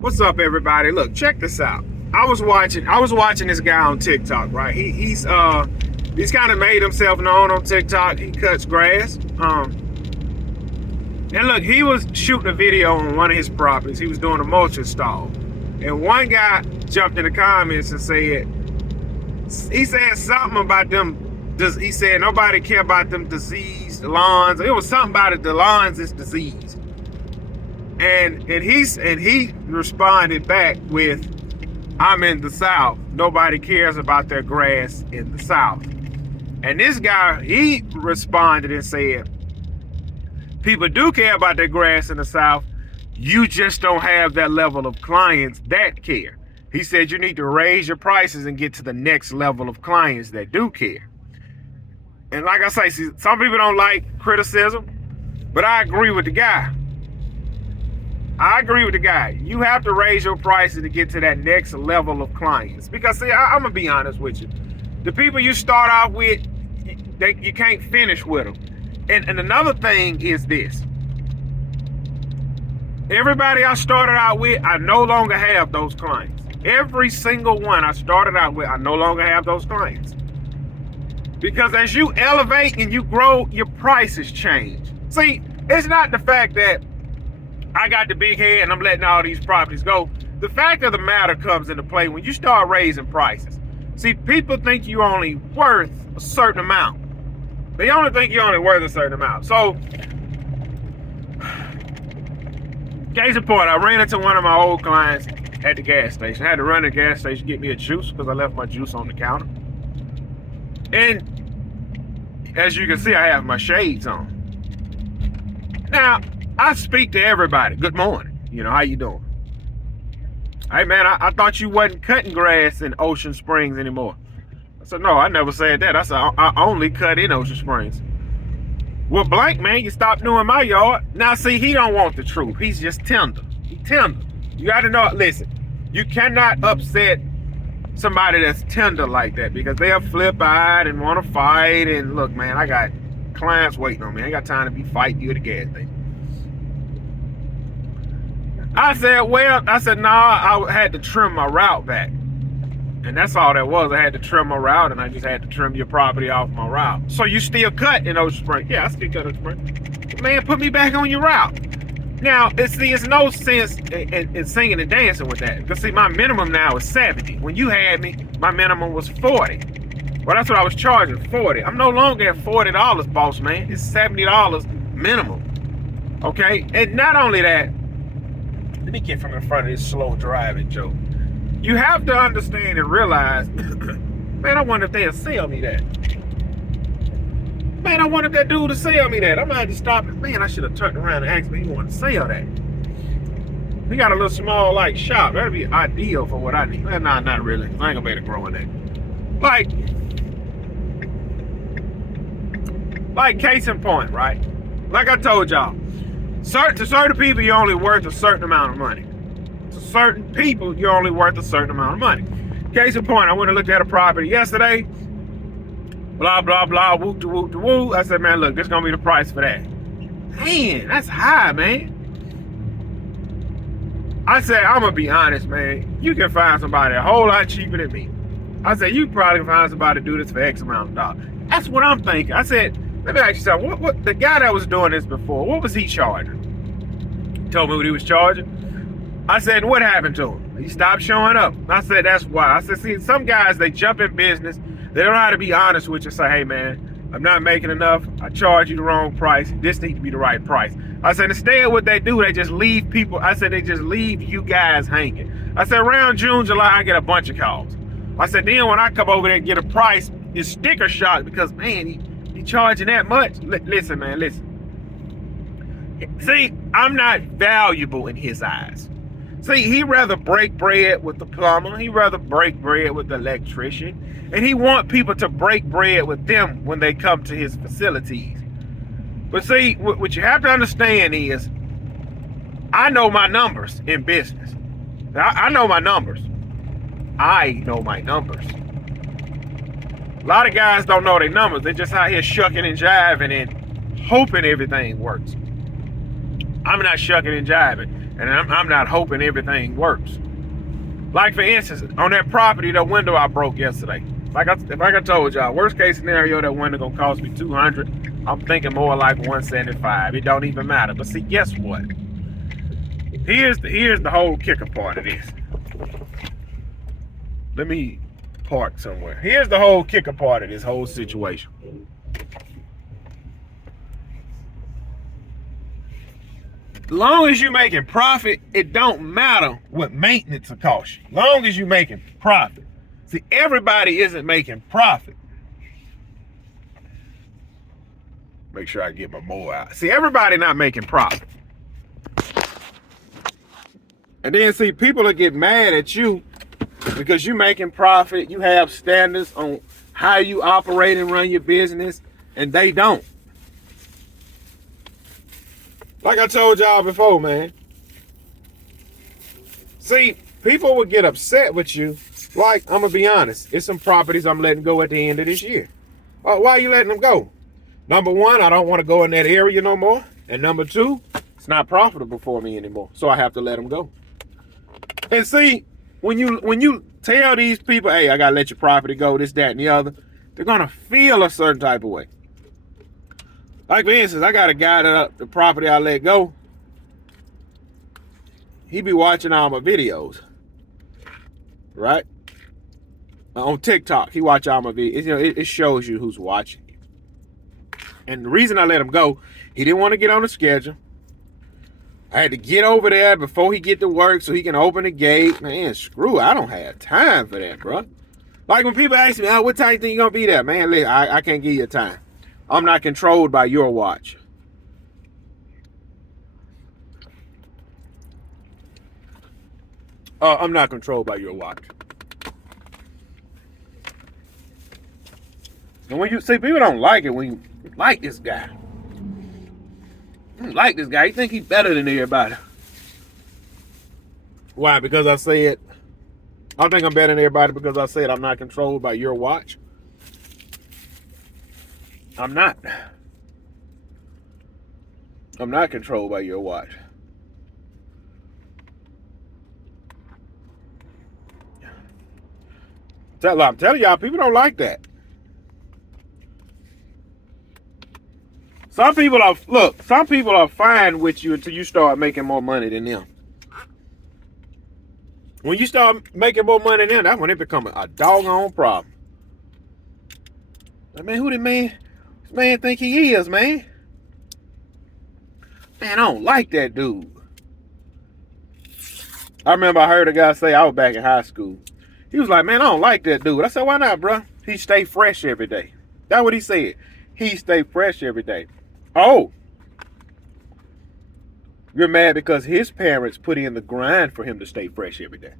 What's up, everybody? Look, check this out. I was watching this guy on TikTok, right? He's kind of made himself known on TikTok. He cuts grass. And look, he was shooting a video on one of his properties. He was doing a mulch install. And one guy jumped in the comments and he said something about them. He said nobody care about them diseased lawns. It was something about the lawns is diseased. And he responded back with, "I'm in the South. Nobody cares about their grass in the South." And this guy, he responded and said, "People do care about their grass in the South. You just don't have that level of clients that care." He said you need to raise your prices and get to the next level of clients that do care. And like I say, see, some people don't like criticism, but I agree with the guy. You have to raise your prices to get to that next level of clients. Because, see, I'm going to be honest with you. The people you start off with, you can't finish with them. And another thing is this. Everybody I started out with, I no longer have those clients. Every single one I started out with, I no longer have those clients. Because as you elevate and you grow, your prices change. See, it's not the fact that I got the big head and I'm letting all these properties go. The fact of the matter comes into play when you start raising prices. See, people think you're only worth a certain amount. They only think you're only worth a certain amount. So, case in point, I ran into one of my old clients at the gas station. I had to run to the gas station to get me a juice because I left my juice on the counter. And as you can see, I have my shades on. Now, I speak to everybody. Good morning. How you doing? Hey, man, I thought you wasn't cutting grass in Ocean Springs anymore. I said, no, I never said that. I said, I only cut in Ocean Springs. Well, blank, man, you stopped doing my yard. Now, see, he don't want the truth. He's just tender. He's tender. You got to know, listen, you cannot upset somebody that's tender like that because they'll flip-eyed and want to fight. And look, man, I got clients waiting on me. I ain't got time to be fighting you at the gas station. I said, nah, I had to trim my route back. And that's all that was. I had to trim my route, and I just had to trim your property off my route. So you still cut in Ocean Springs? Yeah, I still cut in Ocean Springs. Man, put me back on your route. Now, it's no sense in singing and dancing with that. Because, see, my minimum now is 70. When you had me, my minimum was 40. Well, that's what I was charging, 40. I'm no longer at $40, boss man. It's $70 minimum. Okay? And not only that, let me get from in front of this slow driving joke. You have to understand and realize, man, I wonder if they'll sell me that. Man, I wonder if that dude will sell me that. I might have to stop it. Man, I should have turned around and asked me if he wanted to sell that. We got a little small, shop. That'd be ideal for what I need. Well, nah, not really. I ain't gonna be able to grow in that. Like case in point, right? Like I told y'all. To certain people, you're only worth a certain amount of money. To certain people, you're only worth a certain amount of money. Case in point, I went and looked at a property yesterday. Blah, blah, blah, whoop to whoop to whoop. I said, man, look, this is going to be the price for that. Man, that's high, man. I said, I'm going to be honest, man. You can find somebody a whole lot cheaper than me. I said, you probably can find somebody to do this for X amount of dollars. That's what I'm thinking. I said, let me ask you something. What the guy that was doing this before, what was he charging? He told me what he was charging. I said, what happened to him? He stopped showing up. I said, that's why. I said, see, some guys, they jump in business. They don't know how to be honest with you and say, hey, man, I'm not making enough. I charge you the wrong price. This needs to be the right price. I said, instead, what they do, they just leave people. I said, they just leave you guys hanging. I said, around June, July, I get a bunch of calls. I said, then when I come over there and get a price, it's sticker shock because, man, he charging that much. Listen, man, listen. See, I'm not valuable in his eyes. See, he'd rather break bread with the plumber. He'd rather break bread with the electrician. And he want people to break bread with them when they come to his facilities. But see, what you have to understand is, I know my numbers in business. I know my numbers. I know my numbers. A lot of guys don't know their numbers. They're just out here shucking and jiving and hoping everything works. I'm not shucking and jiving. And I'm not hoping everything works. Like for instance, on that property, the window I broke yesterday. Like I told y'all, worst case scenario, that window gonna cost me $200. I'm thinking more like $175. It don't even matter. But see, guess what? Here's the whole kicker part of this. Let me park somewhere. Here's the whole kicker part of this whole situation. Long as you're making profit, it don't matter what maintenance will cost you. Long as you're making profit. See, everybody isn't making profit. Make sure I get my boy out. See, everybody not making profit. And then see, people will get mad at you because you making profit. You have standards on how you operate and run your business, and they don't. Like I told y'all before, man. See, people would get upset with you. Like, I'm going to be honest. It's some properties I'm letting go at the end of this year. Why are you letting them go? Number one, I don't want to go in that area no more. And number two, it's not profitable for me anymore. So I have to let them go. And see, when you tell these people, hey, I got to let your property go, this, that, and the other, they're going to feel a certain type of way. Like, for instance, I got a guy that the property I let go, he be watching all my videos, right? On TikTok, he watch all my videos. You know, it shows you who's watching. And the reason I let him go, he didn't want to get on the schedule. I had to get over there before he get to work so he can open the gate. Man, screw, I don't have time for that, bro. Like when people ask me, what time you think you're going to be there? Man, listen, I can't give you a time. I'm not controlled by your watch. I'm not controlled by your watch. And when you see, people don't like it when you like this guy. You don't like this guy. You think he's better than everybody. Why? Because I said, I think I'm better than everybody because I said I'm not controlled by your watch. I'm not. I'm not controlled by your watch. I'm telling y'all, people don't like that. Some people are fine with you until you start making more money than them. When you start making more money than them, that's when it becomes a doggone problem. I mean, who the man? This man think he is, man. Man, I don't like that dude. I remember I heard a guy say, I was back in high school. He was like, man, I don't like that dude. I said, why not, bro? He stay fresh every day. That's what he said. He stay fresh every day. Oh. You're mad because his parents put in the grind for him to stay fresh every day.